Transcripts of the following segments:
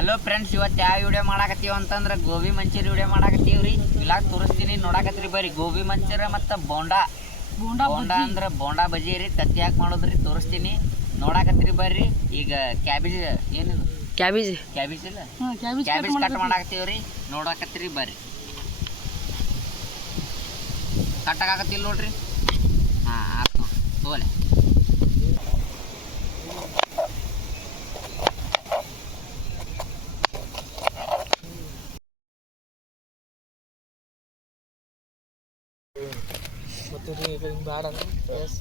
Hello friends ಇವತ್ತು ಯಾವ video ಮಾಡಾಕತ್ತೀವಿ ಅಂತಂದ್ರೆ ಗೋಬಿ ಮಂಚೂರಿ ವಿಡಿಯೋ ಮಾಡಾಕತ್ತೀವಿ ರೀ. ಇಲ್ಲಾಗ ತೋರಿಸ್ತೀನಿ ನೋಡಾಕತ್ರಿ ಬರ್ರಿ ಗೋಬಿ ಮಂಚೂರಿ ಮತ್ತು ಬೋಂಡಾ. ಬೋಂಡಾ ಬೋಂಡಾ ಅಂದ್ರೆ ಬೋಂಡಾ ಬಜಿ ರೀ ತತ್ತಿ ಯಾಕೆ ಮಾಡೋದ್ರಿ ತೋರಿಸ್ತೀನಿ. ನೋಡಾಕತ್ರಿ ಬರ್ರಿ ಈಗ ಕ್ಯಾಬೇಜ್ ಏನಿದು? ಕ್ಯಾಬೇಜ್ ಕ್ಯಾಬೇಜ್ ಇಲ್ಲ? ಕ್ಯಾಬೇಜ್ ಕಟ್ ಮಾಡಾಕತ್ತೀವಿ. ರೀ ನೋಡಾಕತ್ರಿ ಬರ್ರಿ. ಕಟ್ಟಾಕತ್ತಿಲ್ಲ ನೋಡ್ರಿ. ಹಾಂ ಆಯ್ತು ತೋಲೆ. ರೀ ಈಗ ಹಿಂಗೆ ಬೇಡ ಎಸ್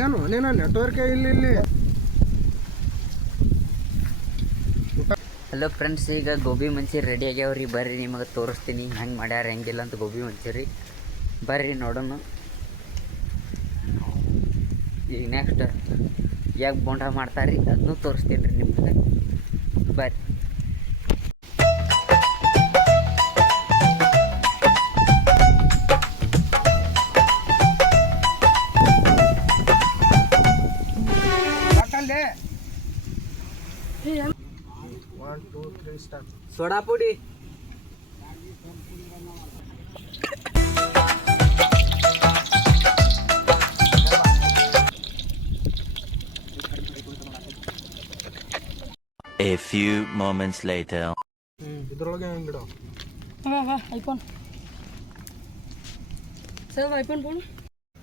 ಏನು ನೀನು ನೆಟ್ವರ್ಕೇ ಇಲ್ಲ ಇಲ್ಲಿ. ಹಲೋ ಫ್ರೆಂಡ್ಸ್ ಈಗ ಗೋಬಿ ಮಂಚೂರಿ ರೆಡಿ ಆಗ್ಯಾವ್ರಿ. ಬರ್ರಿ ನಿಮಗೆ ತೋರಿಸ್ತೀನಿ. ಹೆಂಗೆ ಮಾಡ್ಯಾರ, ಹೆಂಗಿಲ್ಲ ಅಂತ ಗೋಬಿ ಮಂಚೂರಿ. ಬರ್ರಿ ನೋಡೋಣ. ಈಗ ನೆಕ್ಸ್ಟ್ ಯಾಕೆ ಬೋಂಡ ಮಾಡ್ತಾರೆ ಅದನ್ನೂ ತೋರಿಸ್ತೀನಿ ರೀ ನಿಮಗೆ. ಬರ್ರಿ. ಸಾಕಲ್ಲೇ one two three start soda ಪುಡಿ. A few moments later. ಇದ್ರೊಳಗೆ ಹೆಂಗ್ ಹೆಂಗಿಡೋ ವಾ ವಾ iPhone sir iPhone phone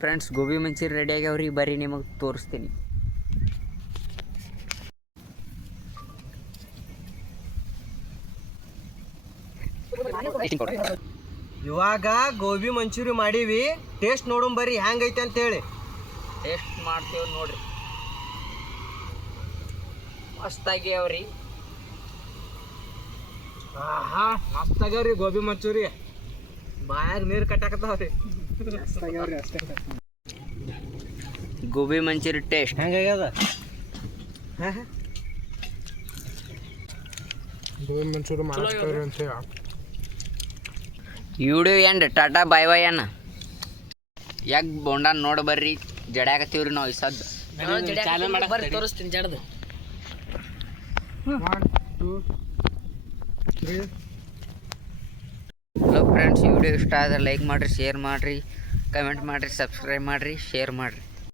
friends gobi manchurian ready ಆಗ್ಯಾವ್ರಿ ಬರ್ರಿ ನಿಮಗೆ ತೋರಿಸ್ತೀನಿ. ಇವಾಗ ಗೋಬಿ ಮಂಚೂರಿ ಮಾಡೀವಿ. ಟೇಸ್ಟ್ ನೋಡೋಣ ಬರ್ರಿ ಹೆಂಗೈತೆ ಅಂತ ಹೇಳಿ ಟೇಸ್ಟ್ ಮಾಡ್ತೇವೆ ನೋಡ್ರಿ. ಮಸ್ತಾಗಿ ಅವ್ರಿ ಆಹಾ ಮಸ್ತಾಗ್ಯಾವ್ರಿ ಗೋಬಿ ಮಂಚೂರಿ. ಬಾಯಾಗ ನೀರು ಕಟ್ಟಾಕತ್ತಾವ್ರಿ. ಗೋಬಿ ಮಂಚೂರಿ ಟೇಸ್ಟ್. ಹೆಂಗಾಗ್ಯದ ಗೋಬಿ ಮಂಚೂರಿ ಮಾಡಿಸ್ತಾರೆ ಅಂತ ಹೇಳಿ. Video end tata bye bye ಅಣ್ಣ. ಯಾಕೆ ಬೋಂಡ ನೋಡಿ ಬರ್ರಿ ಜಡ್ಯಾಕತ್ತೀವ್ರಿ ನಾವು ಈ ಸದ್ದು. ಬರ್ರಿ ತೋರಿಸ್ತೀನಿ ಜಡ್ದು. ಹಲೋ ಫ್ರೆಂಡ್ಸ್ ಈ ವಿಡಿಯೋ ಇಷ್ಟ ಆದರೆ ಲೈಕ್ ಮಾಡಿರಿ ಶೇರ್ ಮಾಡಿರಿ ಕಮೆಂಟ್ ಮಾಡಿರಿ ಸಬ್ಸ್ಕ್ರೈಬ್ ಮಾಡಿರಿ ಶೇರ್ ಮಾಡಿರಿ.